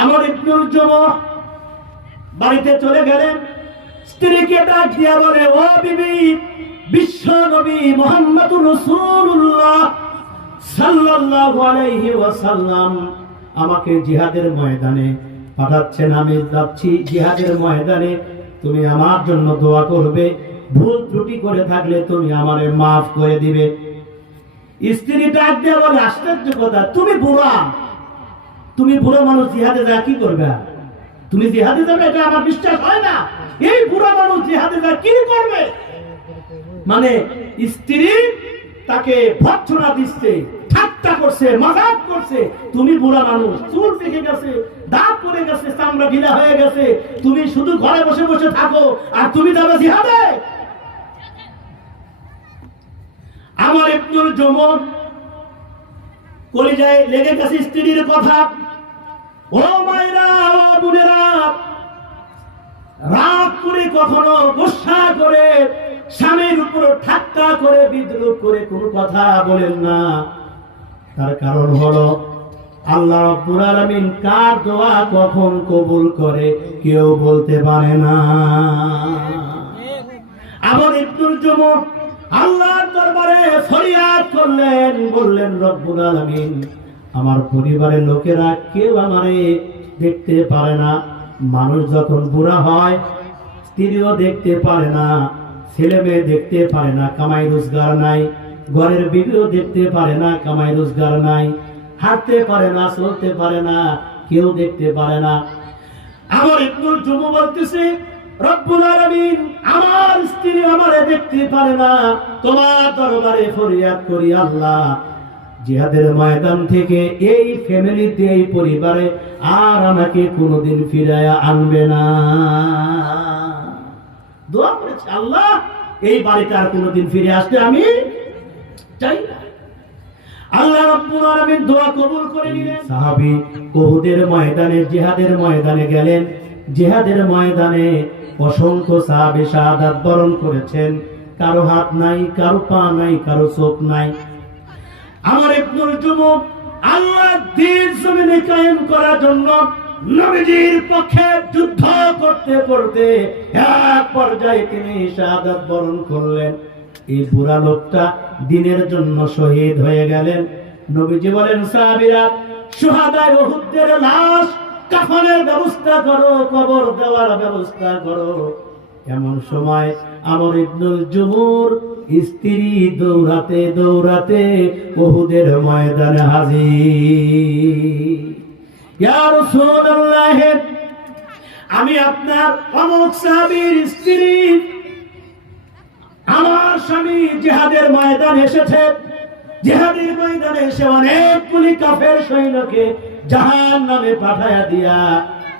আমর ইবনুল জুমুহ বাড়িতে চলে গেলেন। স্ত্রীকে ডাক দিয়া বলে, ও বিবি, বিশ্ব নবী মুহাম্মদুর রাসূলুল্লাহ সাল্লাল্লাহু আলাইহি ওয়াসাল্লাম আমাকে জিহাদের ময়দানে পাঠাচ্ছেন। আমি যাচ্ছি জিহাদের ময়দানে, তুমি আমার জন্য দোয়া করবে, ভুল ত্রুটি করে থাকলে তুমি আমারে মাফ করে দিবে। স্ত্রী ডাক দিয়ে বলে, আশ্চর্য কথা, তুমি বুড়া মানুষ জিহাদে যা কি করবে? তুমি জিহাদে যাবে এটা আমার বিশ্বাস হয় না। এই বুড়া মানুষ জিহাদে যা কি করবে? মানে স্ত্রী তাকে ভর্ৎসনা দিচ্ছে, ঠাট্টা করছে, মজাক করছে। তুমি বুড়া মানুষ, চুল পেকে গেছে, দাঁত পড়ে গেছে, চামড়া ঢিলা হয়ে গেছে, তুমি শুধু ঘরে বসে বসে থাকো আর তুমি যাবে জিহাদে? আমর ইবনুল জুমুহ কলিজায় লেগে গেছে স্ত্রীর কথা। ও মায়েরা, ও বোনেরা, রাগ করে, কখনো গোসা করে, স্বামীর উপর ঠাট্টা করে, বিদ্রুপ করে কোনো কথা বলেন না। তার কারণ হলো আল্লাহ রাব্বুল আলামিন কার দোয়া কখন কবুল করে কেউ বলতে পারে না। আমর ইবনুল জুমুহ আল্লাহর দরবারে ফরিয়াদ করলেন, বললেন, রব্বুল আলামিন, আমার পরিবারের লোকেরা কেউ আমারে দেখতে পারে না। মানুষ যখন বুড়া হয় স্ত্রীও দেখতে পারে না, ছেলে মেয়ে দেখতে পারে না, কামাই রোজগার নাই, ঘরের বিবিও দেখতে পারে না, কামাই রোজগার নাই, হাঁটতে পারে না, চলতে পারে না, কেউ দেখতে পারে না। আমার ইবনুল জুমুহ বলতেছে, রব্বুল আলামিন, আমার স্ত্রী আমারে দেখতে পারে না, তোমার দরবারে ফরিয়াদ করি আল্লাহ, জিহাদের ময়দান থেকে এই ফ্যামিলিতে, এই পরিবারে আর আমাকে কোনোদিন ফিরায়া আনবে না। দোয়া করেছে, আল্লাহ এই বাড়িতে আর কোনোদিন ফিরে আসতে আমি চাই না। আল্লাহ রাব্বুল আলামিন দোয়া কবুল করে নিলেন। সাহাবী উহুদের ময়দানে, জিহাদের ময়দানে গেলেন। জিহাদের ময়দানে অসংখ্য সাহাবী শাহাদাত বরণ করেছেন। কারো হাত নাই, কারো পা নাই, কারো চোখ নাই। আমর ইবনুল জুমুহ আল্লাহর দ্বীন জমিনে কায়েম করার জন্য নবীজির পক্ষে যুদ্ধ করতে করতে এক পর্যায়ে তিনি শাহাদাত বরণ করলেন। এই বুড়া লোকটা দ্বীনের জন্য শহীদ হয়ে গেলেন। নবীজি বলেন, সাহাবীরা, শুহাদায়ে উহুদের লাশ কাফনের ব্যবস্থা করো, কবর দেওয়ার ব্যবস্থা করো। এমন সময় আমর ইবনুল জুমুহর স্ত্রী দৌড়াতে দৌড়াতে উহুদের ময়দানে হাজির। ইয়া রাসূলুল্লাহ, আমি আপনার অমুক সাহাবীর স্ত্রী, আমার স্বামী জিহাদের ময়দানে এসেছে। জিহাদের ময়দানে এসে অনেকগুলি কাফের সৈন্যকে জাহান্নামে পাঠায়া দিয়া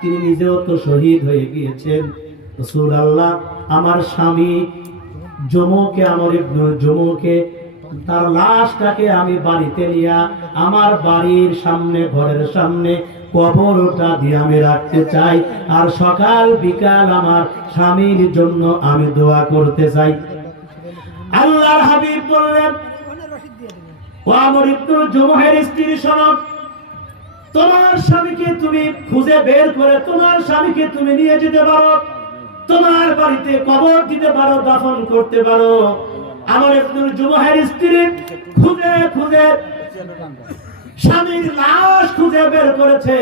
তিনি নিজেও তো শহীদ হয়ে গিয়েছেন। রাসূলুল্লাহ, আমার স্বামী জুমুহকে, আমর ইবনুল জুমুহকে, তার লাশটাকে আমি বাড়িতে নিয়া আমার বাড়ির সামনে, ঘরের সামনে কবরটা দিয়ে আমি রাখতে চাই, আর সকাল বিকাল আমার স্বামীর জন্য আমি দোয়া করতে চাই। আল্লাহর হাবিব বললেন, ও আমর ইবনুল জুমুহের স্ত্রী, শোনো, তোমার স্বামীকে তুমি খুঁজে বের করে তোমার স্বামীকে তুমি নিয়ে যেতে পারো, তোমার বাড়িতে কবর দিতে পারো, দাফন করতে পারো। আমর ইবনুল জুমুহের স্ত্রী খুঁজে খুঁজে স্বামীর লাশ খুঁজে বের করেছে।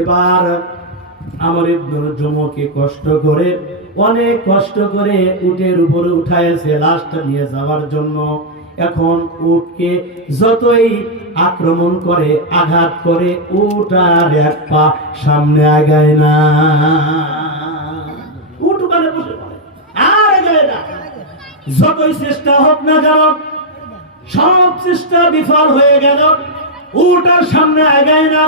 এবার আমর ইবনুল জুমুহকে কষ্ট করে, অনেক কষ্ট করে উটের উপরে উঠাইছে লাশটা নিয়ে যাওয়ার জন্য। এখন উটকে যতই আক্রমণ করে, আঘাত করে, উট আর এক পা সামনে আগায় না। উট ওখানে বসে পড়ে, আর আগায় না। যতই চেষ্টা হোক না কেন, সব চেষ্টা বিফল হয়ে গেল। উট আর সামনে আগায় না।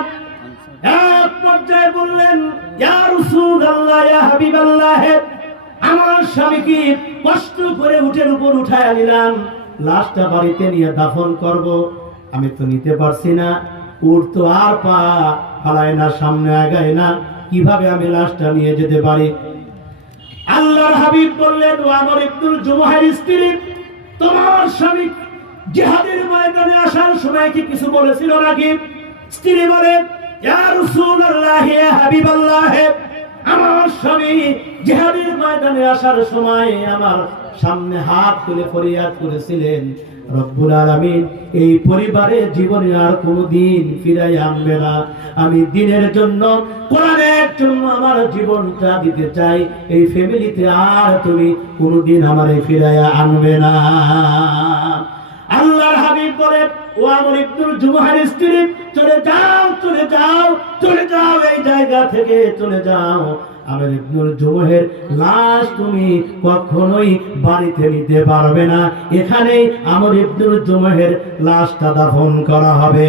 এক পর্যায়ে বললেন, ইয়া রাসূলুল্লাহ, ইয়া হাবিবাল্লাহ, আমার স্বামীকে কষ্ট করে উটের উপর উঠায় নিলাম, লাশটা বাড়িতে নিয়ে দাফন করব, আমি তো নিতে পারছি না, উট তো আর পা ফালায় না, সামনে আগায় না, কিভাবে আমি লাশটা নিয়ে যেতে পারি? আল্লাহর হাবিব বললেন, ও আমর ইবনুল জুমুহের স্ত্রী, তোমার স্বামী জিহাদের ময়দানে আসার সময় কি কিছু বলেছিল নাকি? স্ত্রী বলে, ইয়া রাসূলুল্লাহ, ইয়া হাবিবাল্লাহ, আমার স্বামী জিহাদের ময়দানে আসার সময় আমার সামনে হাত তুলে ফরিয়াদ করেছিলেন, রব্বুল আলামিন এই পরিবারে জীবনে আর কোনোদিন ফিরাই আনবে না। আমি দ্বীনের জন্য, কোরআনের জন্য আমার জীবনটা দিতে চাই, এই ফ্যামিলিতে আর তুমি কোনোদিন আমারে ফিরাইয়া আনবে না। আল্লাহর হাবিব বলেন, ও আমর ইবনুল জুমহার স্ত্রী, চলে যাও, চলে যাও, চলে যাও, এই জায়গা থেকে চলে যাও। আমর ইবনুল জুমহের লাশ তুমি কখনোই বাড়িতে নিতে পারবে না, এখানেই আমর ইবনুল জুমহের লাশটা দাফন করা হবে।